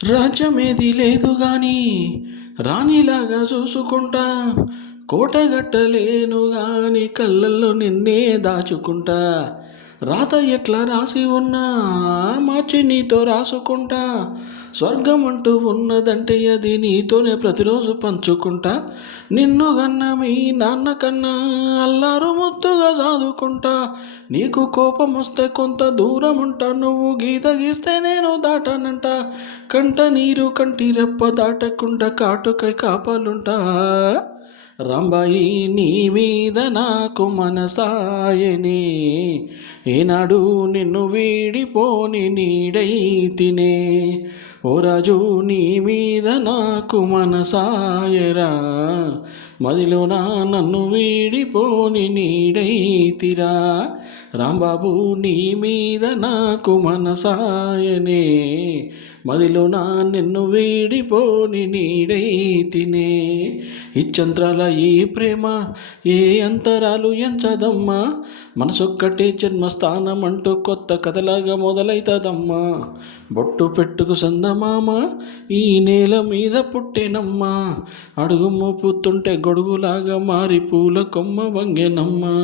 రాజ్యమేది లేదు గాని రాణిలాగా చూసుకుంటా, కోటగట్టలేను గాని కళ్ళల్లో నిన్నే దాచుకుంటా. రాత ఎట్లా రాసి ఉన్నా మార్చి నీతో రాసుకుంటా. స్వర్గం అంటూ ఉన్నదంటే అది నీతోనే ప్రతిరోజు పంచుకుంటా. నిన్ను గన్న మీ నాన్న కన్నా అల్లారు ముద్దుగా సాదుకుంటా. నీకు కోపం వస్తే కొంత దూరం ఉంటా, నువ్వు గీత గీస్తే నేను దాటానంట. కంట నీరు కంటి రెప్ప దాటకుండా కాటుకై కాపాలుంటా. రాంబాయి నీ మీద నాకు మనసాయనే, ఏనాడు నిన్ను వీడిపోని నీడై తినే. ఓ రాజు నీ మీద నాకు మనసాయరా, మదిలోన నన్ను వీడిపోని నీడైతిరా. రాంబాబు నీ మీద నాకు మనసాయనే, మదిలోన నిన్ను వీడిపోని నీడైతినే. ఇచ్చంత్రాల ఈ ప్రేమ ఏ అంతరాలు ఎంచదమ్మా, మనసొక్కటే జన్మస్థానం అంటూ కొత్త కథలాగా మొదలైతదమ్మా. బొట్టు పెట్టుకు సందమామ ఈ నేల మీద పుట్టెనమ్మా, అడుగు మోపుతుంటే గొడుగులాగా మారి పూల కొమ్మ వంగెనమ్మా.